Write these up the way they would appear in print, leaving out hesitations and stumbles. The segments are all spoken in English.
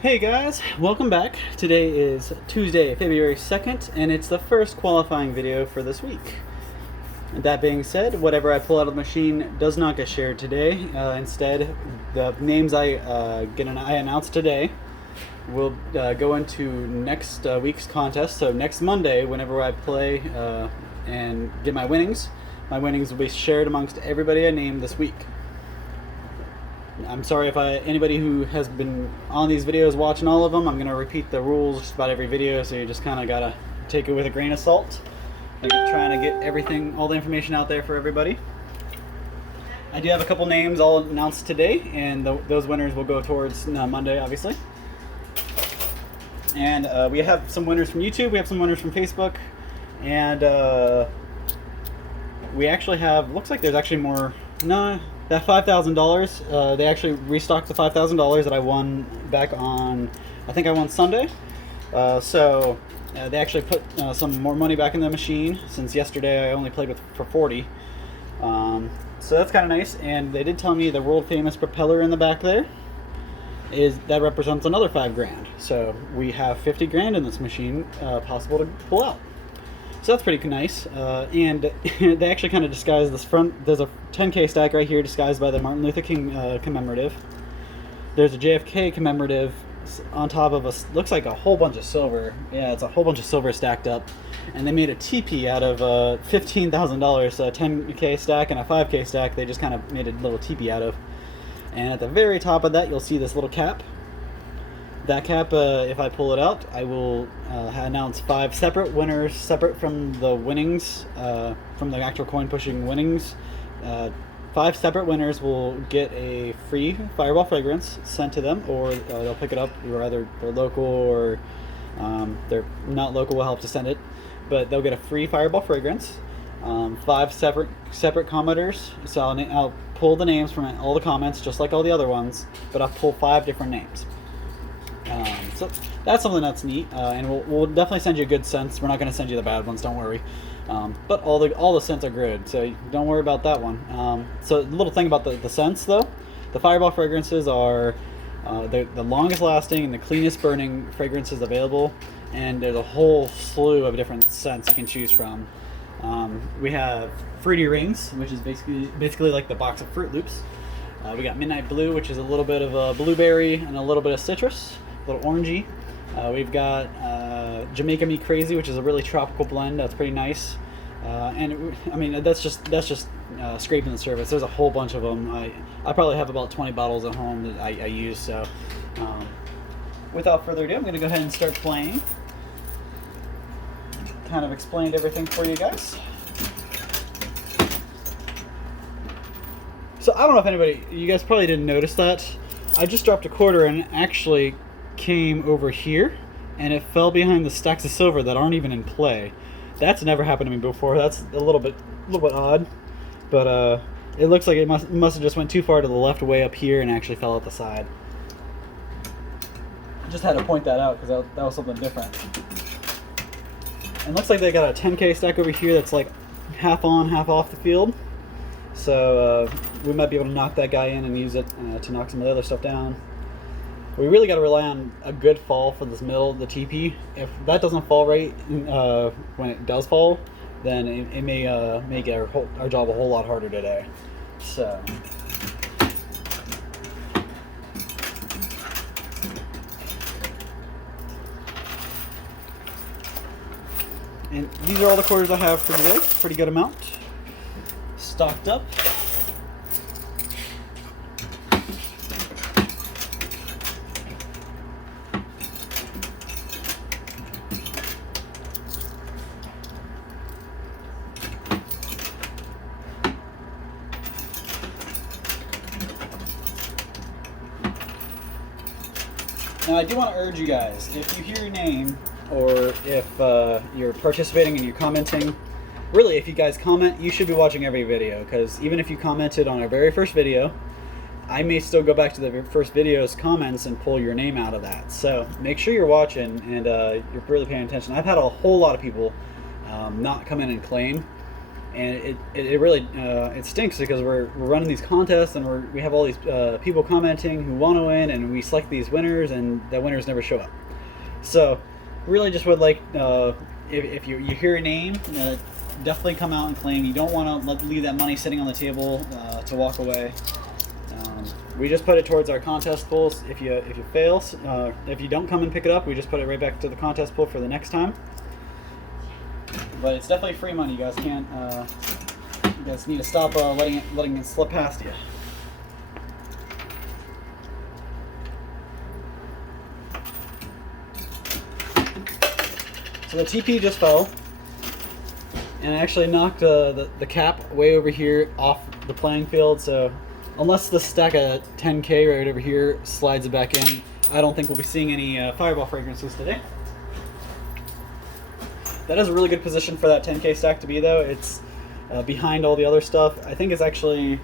Hey guys, welcome back. Today is Tuesday, February 2nd, and it's the first qualifying video for this week. That being said, whatever I pull out of the machine does not get shared today. Instead, the names I announce today will go into next week's contest. So next Monday, whenever I play and get my winnings will be shared amongst everybody I named this week. I'm sorry if anybody who has been on these videos watching all of them, I'm going to repeat the rules just about every video, so you just kind of got to take it with a grain of salt. I'm trying to get all the information out there for everybody. I do have a couple names I'll announce today, and those winners will go towards Monday, obviously. And we have some winners from YouTube, we have some winners from Facebook, and we actually have, looks like there's actually more, no, that $5,000, they actually restocked the $5,000 that I won back on, I think I won Sunday. So they actually put some more money back in the machine, since yesterday I only played for 40. So that's kind of nice, and they did tell me the world famous propeller in the back there that represents another $5,000. So we have 50 grand in this machine possible to pull out. So that's pretty nice, and they actually kind of disguise this front. There's a 10K stack right here disguised by the Martin Luther King commemorative. There's a JFK commemorative on top of looks like a whole bunch of silver. Yeah, it's a whole bunch of silver stacked up, and they made a teepee out of $15,000, so a 10K stack and a 5K stack. They just kind of made a little teepee out of. And at the very top of that, you'll see this little cap. That cap, if I pull it out, I will announce 5 separate winners, separate from the winnings, from the actual coin pushing winnings. 5 separate winners will get a free Fireball fragrance sent to them, or they'll pick it up. Either they're local or they're not local, will help to send it. But they'll get a free Fireball fragrance. 5 separate commenters. So I'll pull the names from all the comments, just like all the other ones, but I'll pull 5 different names. So that's something that's neat, and we'll definitely send you good scents. We're not going to send you the bad ones, don't worry. But all the scents are good, so don't worry about that one. So the little thing about the scents, though, the Fireball fragrances are the longest lasting and the cleanest burning fragrances available, and there's a whole slew of different scents you can choose from. We have Fruity Rings, which is basically like the box of Fruit Loops. We got Midnight Blue, which is a little bit of a blueberry and a little bit of citrus, a little orangey. We've got Jamaica Me Crazy, which is a really tropical blend. That's pretty nice. And I mean, that's just scraping the surface. There's a whole bunch of them. I probably have about 20 bottles at home that I use. So without further ado, I'm going to go ahead and start playing. Kind of explained everything for you guys. So I don't know if you guys probably didn't notice that. I just dropped a quarter and it actually came over here and it fell behind the stacks of silver that aren't even in play. That's never happened to me before. That's a little bit odd, but it looks like it must have just went too far to the left way up here and actually fell out the side. I just had to point that out because that was something different. And looks like they got a 10K stack over here that's like half on, half off the field. So we might be able to knock that guy in and use it to knock some of the other stuff down. We really got to rely on a good fall for this middle, the Teepee. If that doesn't fall right when it does fall, then it may make our job a whole lot harder today. So. And these are all the quarters I have for today. Pretty good amount. Stocked up. Now I do want to urge you guys, if you hear your name, or if you're participating and you're commenting, really, if you guys comment, you should be watching every video, because even if you commented on our very first video, I may still go back to the first video's comments and pull your name out of that. So make sure you're watching and you're really paying attention. I've had a whole lot of people not come in and claim and it really it stinks because we're running these contests and we have all these people commenting who want to win, and we select these winners, and the winners never show up. So really just would like if you hear a name, definitely come out and claim. You don't want to leave that money sitting on the table to walk away. We just put it towards our contest pools. If you fail, if you don't come and pick it up, we just put it right back to the contest pool for the next time. But it's definitely free money. You guys can't. You guys need to stop letting it slip past you. So the Teepee just fell, and actually knocked the cap way over here off the playing field. So unless the stack of 10K right over here slides it back in, I don't think we'll be seeing any fireball fragrances today. That is a really good position for that 10K stack to be, though. It's behind all the other stuff. I think it's actually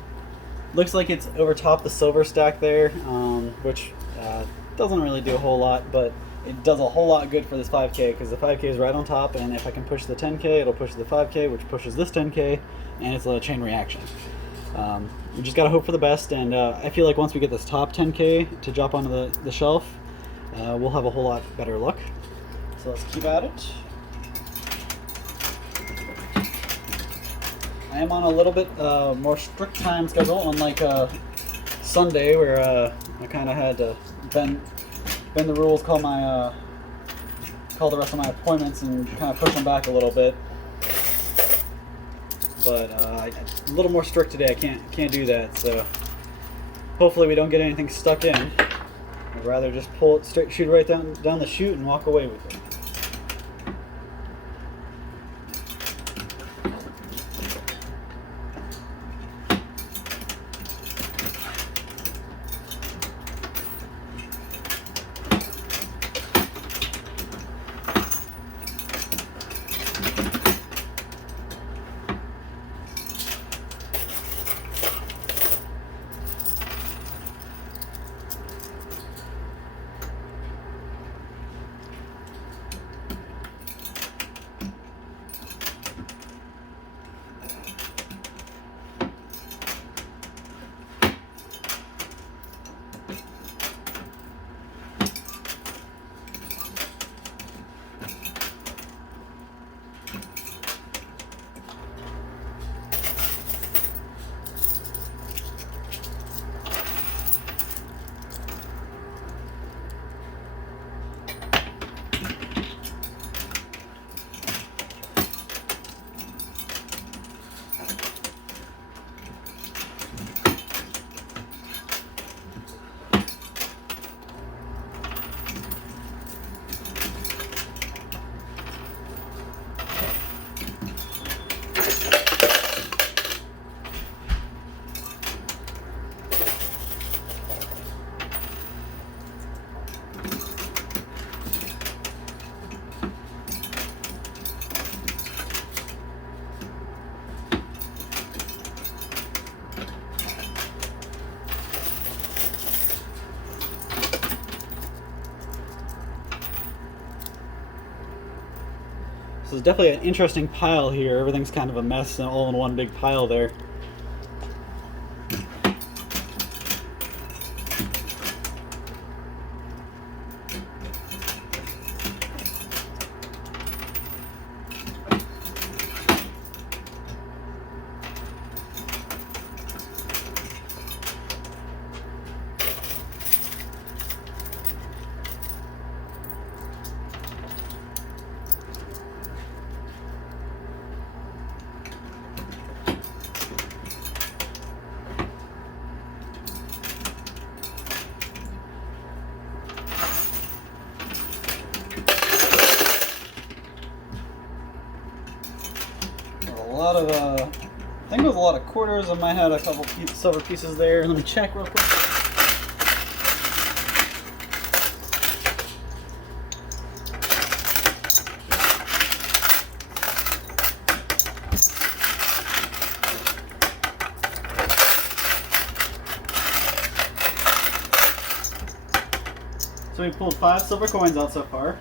looks like it's over top the silver stack there, which doesn't really do a whole lot, but it does a whole lot good for this 5K because the 5K is right on top, and if I can push the 10K, it'll push the 5K, which pushes this 10K, and it's a chain reaction. We just gotta hope for the best, and I feel like once we get this top 10K to drop onto the shelf, we'll have a whole lot better luck. So let's keep at it. I am on a little bit more strict time schedule, unlike Sunday, where I kind of had to bend the rules, call the rest of my appointments, and kind of push them back a little bit. But I'm a little more strict today. I can't do that. So hopefully we don't get anything stuck in. I'd rather just pull it straight, shoot it right down the chute, and walk away with it. So it's definitely an interesting pile here. Everything's kind of a mess and all in one big pile there. I think it was a lot of quarters. I might have a couple silver pieces there. Let me check real quick. So we pulled 5 silver coins out so far.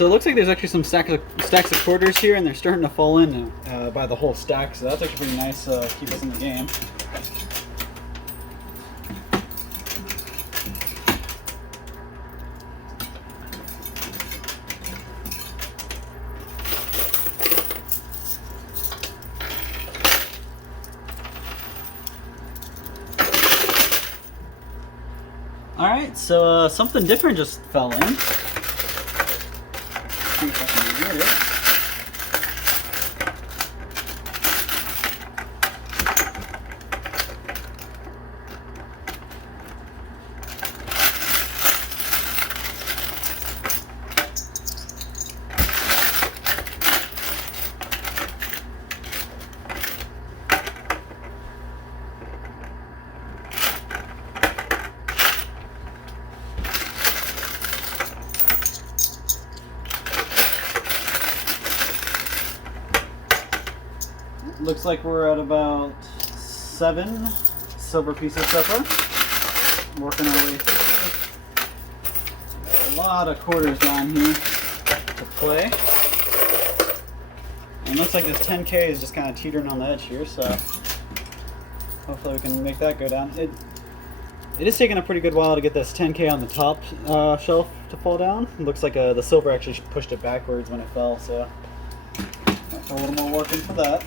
So it looks like there's actually some stacks of quarters here, and they're starting to fall in by the whole stack. So that's actually pretty nice. Keep us in the game. Alright, so something different just fell in. See if I can get it. Looks like we're at about 7 silver pieces so far. Working our way through. A lot of quarters down here to play. And it looks like this 10K is just kind of teetering on the edge here, so hopefully we can make that go down. It is taking a pretty good while to get this 10K on the top shelf to fall down. It looks like the silver actually pushed it backwards when it fell, so a little more working for that.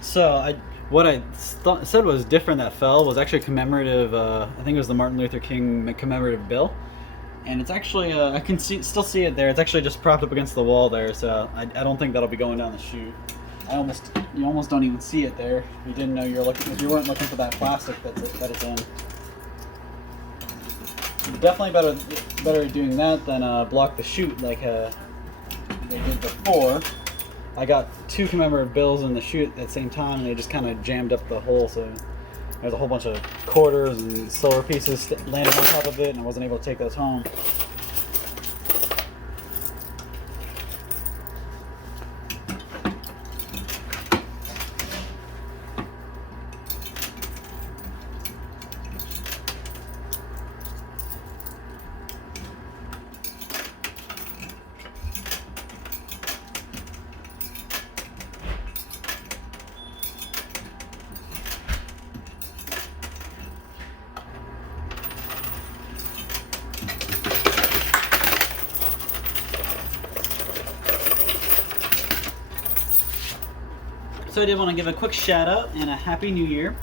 So what I said was different that fell was actually commemorative. I think it was the Martin Luther King commemorative bill, and it's actually I can still see it there. It's actually just propped up against the wall there, so I don't think that'll be going down the chute. You almost don't even see it there. If you didn't know if you weren't looking for that plastic that it's in. Definitely better at doing that than block the chute like they did before. I got 2 commemorative bills in the chute at the same time, and they just kind of jammed up the hole, so there's a whole bunch of quarters and silver pieces landing on top of it, and I wasn't able to take those home. So I did want to give a quick shout out and a happy new year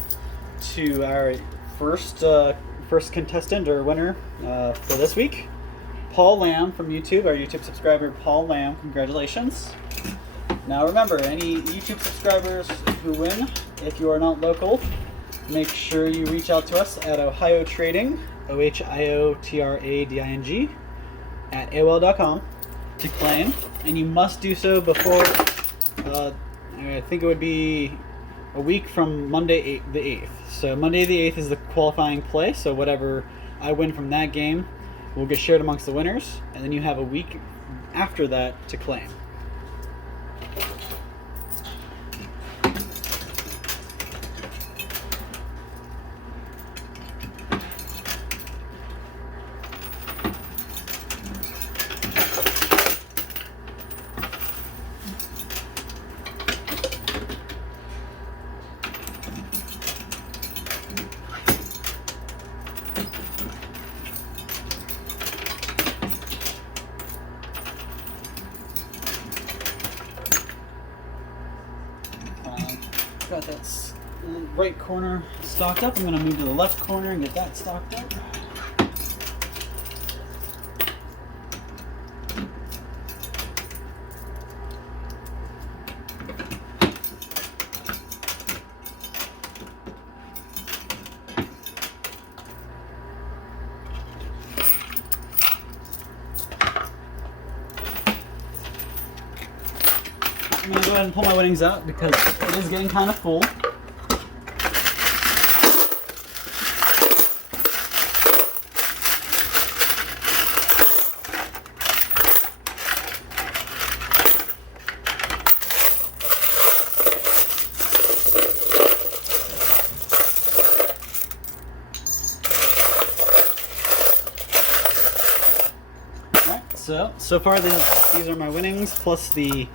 to our first contestant or winner for this week, Paul Lamb from YouTube, our YouTube subscriber Paul Lamb. Congratulations. Now remember, any YouTube subscribers who win, if you are not local, make sure you reach out to us at Ohio Trading, OHIOTRADING, at AOL.com to claim, and you must do so before I think it would be a week from Monday the 8th. So Monday the 8th is the qualifying play, so whatever I win from that game will get shared amongst the winners, and then you have a week after that to claim. Got that right corner stocked up. I'm going to move to the left corner and get that stocked up. I'm gonna go ahead and pull my winnings out because it is getting kind of full. So far these are my winnings plus the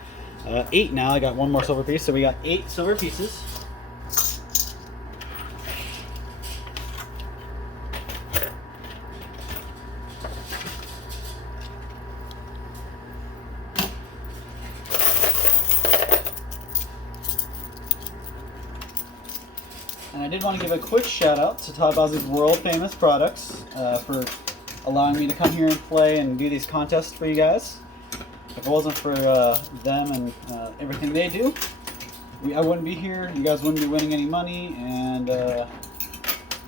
8 now. I got one more silver piece, so we got 8 silver pieces. And I did want to give a quick shout out to Todd Bosley's world famous products for allowing me to come here and play and do these contests for you guys. If it wasn't for them and everything they do, I wouldn't be here, you guys wouldn't be winning any money, and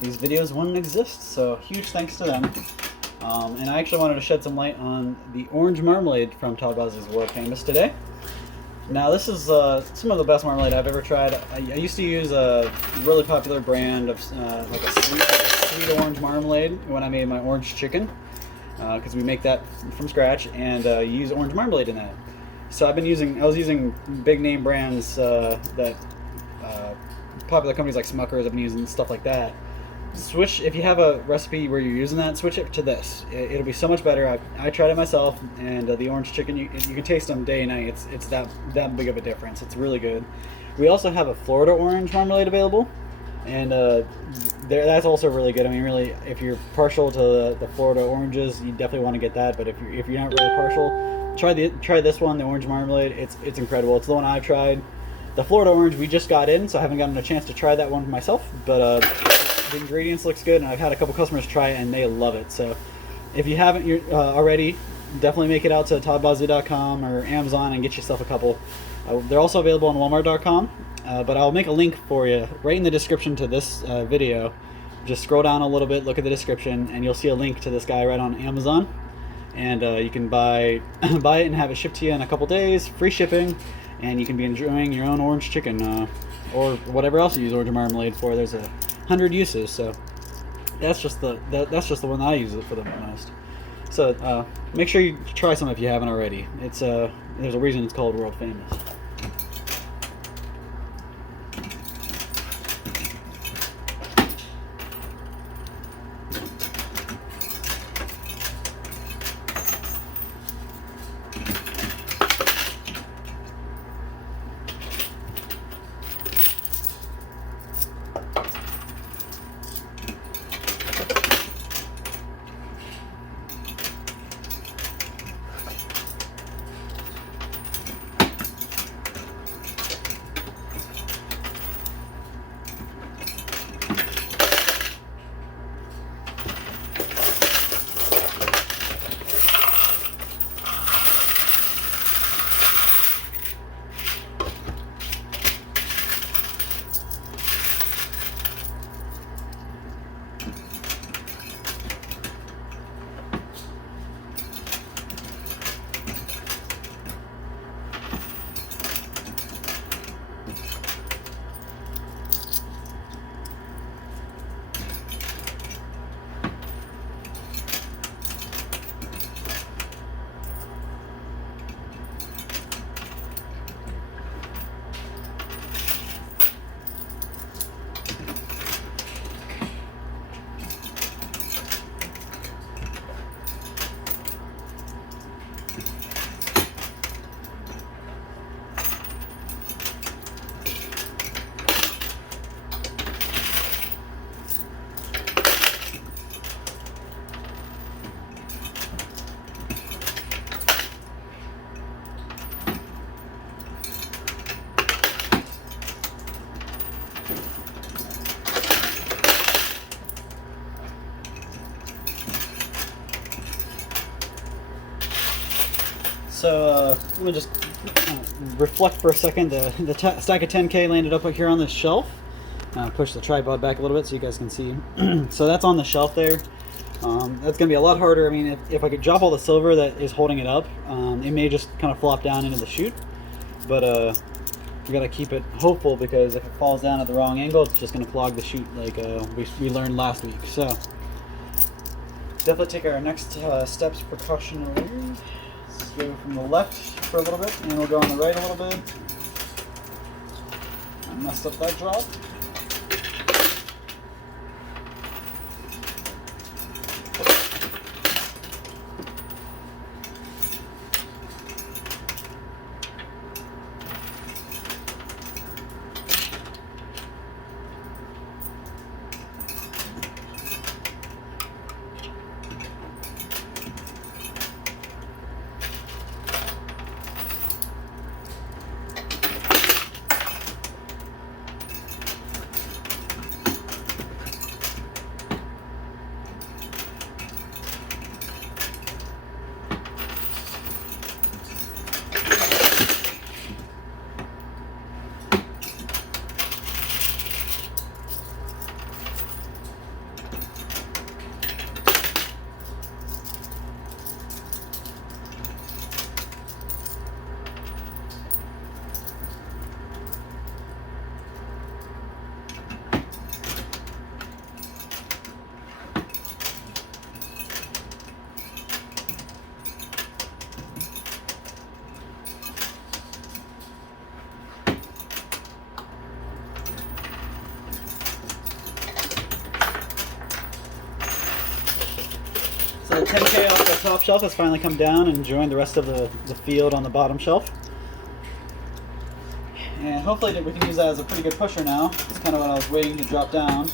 these videos wouldn't exist, so huge thanks to them. And I actually wanted to shed some light on the Orange Marmalade from Todd Bosley's world famous today. Now this is some of the best marmalade I've ever tried. I used to use a really popular brand of like a sweet orange marmalade when I made my orange chicken, because we make that from scratch, and you use orange marmalade in that. So I was using big name brands that popular companies like Smucker's. I've been using stuff like that. Switch, if you have a recipe where you're using that, switch it to this. It'll be so much better. I tried it myself, and the orange chicken, you can taste them day and night. It's that big of a difference. It's really good. We also have a Florida orange marmalade available, and that's also really good. I mean, really, if you're partial to the Florida oranges, you definitely want to get that. But if you're not really partial, try this one, the orange marmalade. It's incredible. It's the one I've tried. The Florida orange we just got in, so I haven't gotten a chance to try that one myself. But the ingredients looks good, and I've had a couple customers try it, and they love it. So if you haven't already, definitely make it out to toddbosley.com or Amazon and get yourself a couple. They're also available on walmart.com, but I'll make a link for you right in the description to this video. Just scroll down a little bit, look at the description, and you'll see a link to this guy right on Amazon. And you can buy it and have it shipped to you in a couple days, free shipping, and you can be enjoying your own orange chicken or whatever else you use orange marmalade for. There's 100 uses, so that's just the one I use it for the most. So make sure you try some if you haven't already. There's a reason it's called world famous. So let me just reflect for a second. The stack of 10K landed up here on this shelf. Push the tripod back a little bit so you guys can see. So that's on the shelf there. That's going to be a lot harder. I mean, if I could drop all the silver that is holding it up, it may just kind of flop down into the chute. but we gotta keep it hopeful, because if it falls down at the wrong angle, it's just gonna clog the chute like we learned last week. So definitely take our next steps precautionarily. Let's go from the left for a little bit, and we'll go on the right a little bit. I messed up that drop. So the 10K off the top shelf has finally come down and joined the rest of the field on the bottom shelf. And hopefully we can use that as a pretty good pusher now. It's kind of what I was waiting to drop down.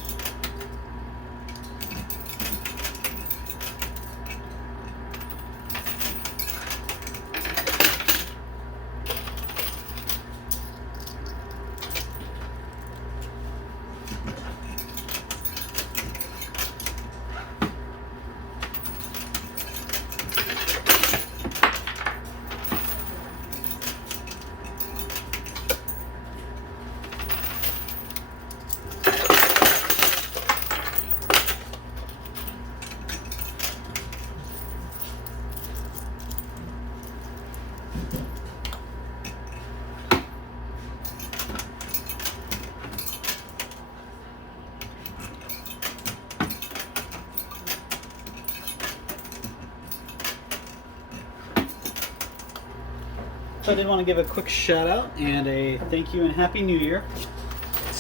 So I did want to give a quick shout out and a thank you and Happy New Year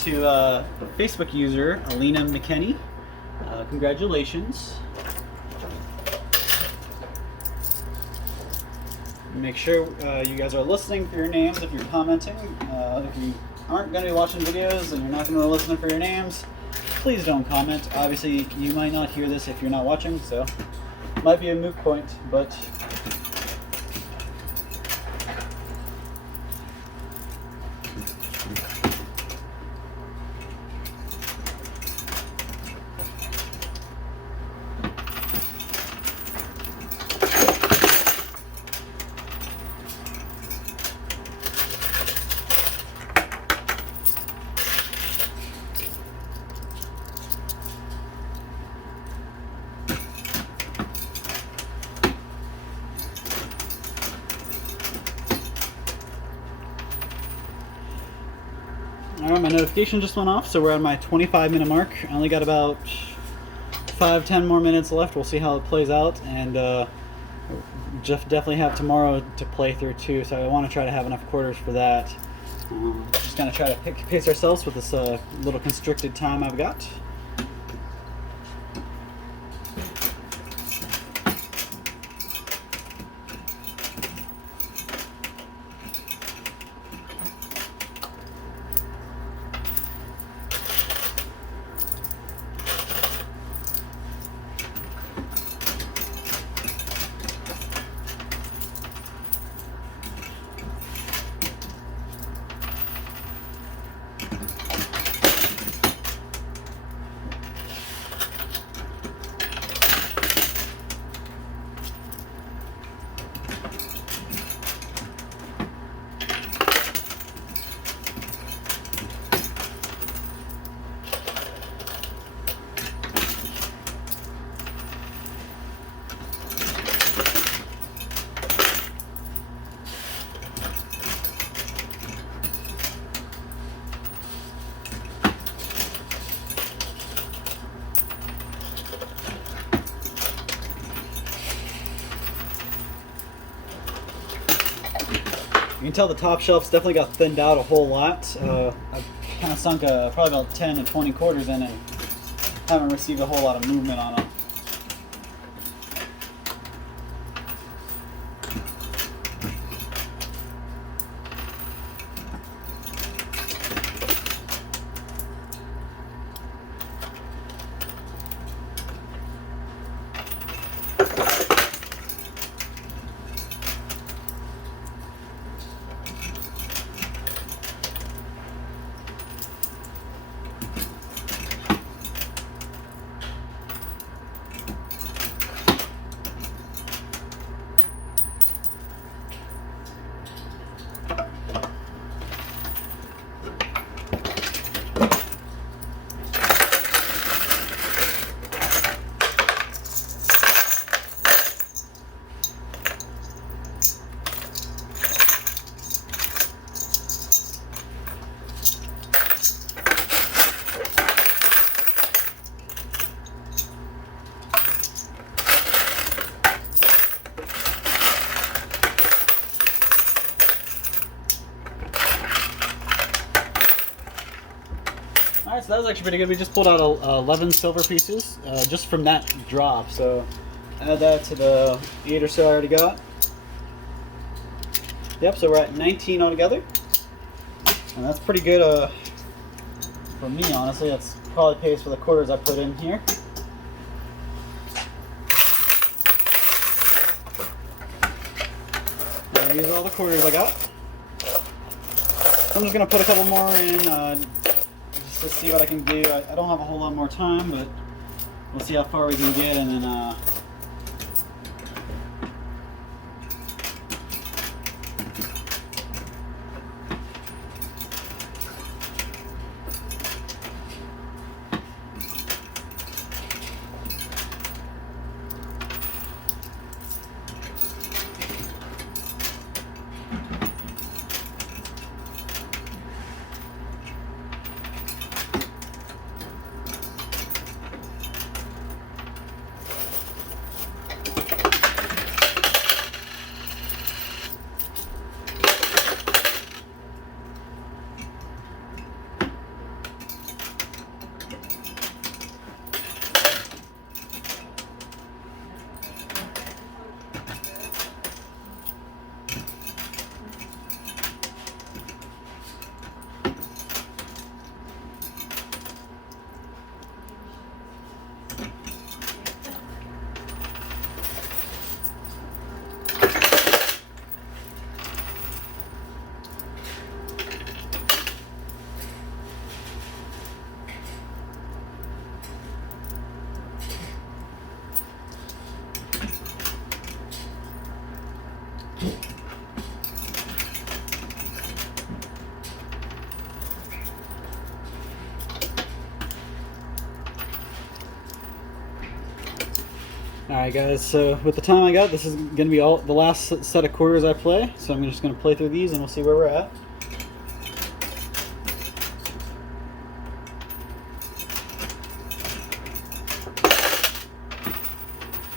to Facebook user Alina McKenney. Congratulations. Make sure you guys are listening for your names if you're commenting. If you aren't going to be watching videos and you're not going to listen for your names, please don't comment. Obviously, you might not hear this if you're not watching, so it might be a moot point, but alright, my notification just went off, so we're at my 25-minute mark. I only got about 5-10 more minutes left. We'll see how it plays out, and definitely have tomorrow to play through too, so I want to try to have enough quarters for that. Just gonna try to pace ourselves with this little constricted time I've got. can tell the top shelf's definitely got thinned out a whole lot. I've kind of sunk probably about 10 and 20 quarters in and haven't received a whole lot of movement on them. Alright, so that was actually pretty good. We just pulled out 11 silver pieces just from that drop. So add that to the 8 or so I already got. Yep, so we're at 19 altogether. And that's pretty good for me, honestly. That's probably pays for the quarters I put in here. And these are all the quarters I got. So I'm just going to put a couple more in just to see what I can do. I don't have a whole lot more time, but we'll see how far we can get, and then alright guys, so with the time I got, this is going to be all the last set of quarters I play, so I'm just going to play through these and we'll see where we're at.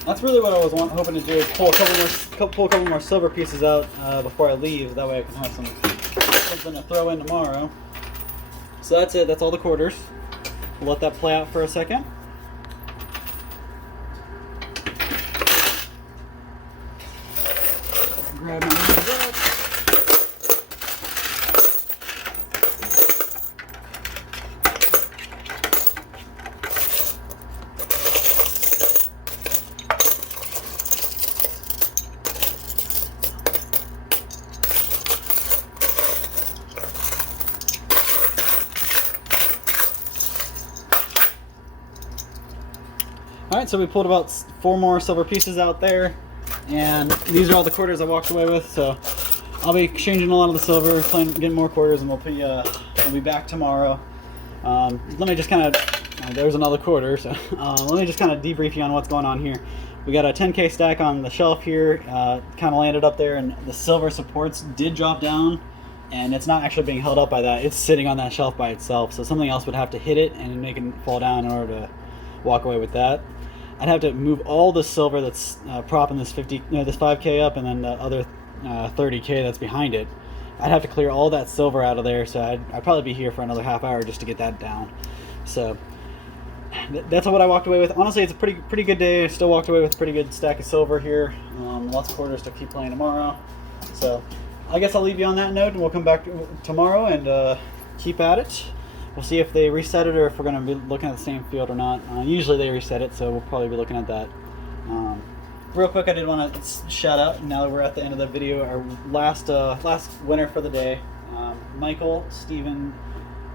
That's really what I was hoping to do, is pull a couple more silver pieces out before I leave, that way I can have something to throw in tomorrow. So that's it, that's all the quarters. We'll let that play out for a second. Grab my leaves out. Alright, so we pulled about 4 more silver pieces out there, and these are all the quarters I walked away with, so I'll be exchanging a lot of the silver, getting more quarters, and we'll be back tomorrow. Let me just kind of, there's another quarter, so let me just kind of debrief you on what's going on here. We got a 10K stack on the shelf here, kind of landed up there, and the silver supports did drop down, and it's not actually being held up by that, it's sitting on that shelf by itself, so something else would have to hit it and make it fall down in order to walk away with that. I'd have to move all the silver that's propping this 5K up, and then the other 30K that's behind it. I'd have to clear all that silver out of there, so I'd probably be here for another half hour just to get that down. So that's what I walked away with. Honestly, it's a pretty good day. I still walked away with a pretty good stack of silver here. Lots of quarters to keep playing tomorrow. So I guess I'll leave you on that note, and we'll come back tomorrow and keep at it. We'll see if they reset it or if we're going to be looking at the same field or not. Usually they reset it, so we'll probably be looking at that. Real quick, I did want to shout out, now that we're at the end of the video, our last winner for the day, Michael Steven,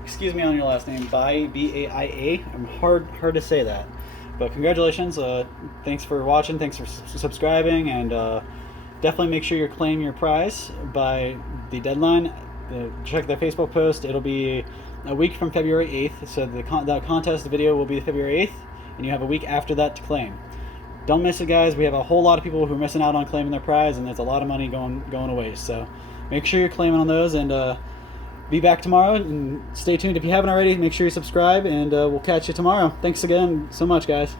excuse me on your last name, B-A-I-A. I'm hard to say that. But congratulations. Thanks for watching. Thanks for subscribing. And definitely make sure you claim your prize by the deadline. Check the Facebook post. It'll be a week from February 8th. So the contest video will be February 8th. And you have a week after that to claim. Don't miss it, guys. We have a whole lot of people who are missing out on claiming their prize, and there's a lot of money going away. So make sure you're claiming on those, and be back tomorrow. And stay tuned. If you haven't already, make sure you subscribe, and we'll catch you tomorrow. Thanks again so much, guys.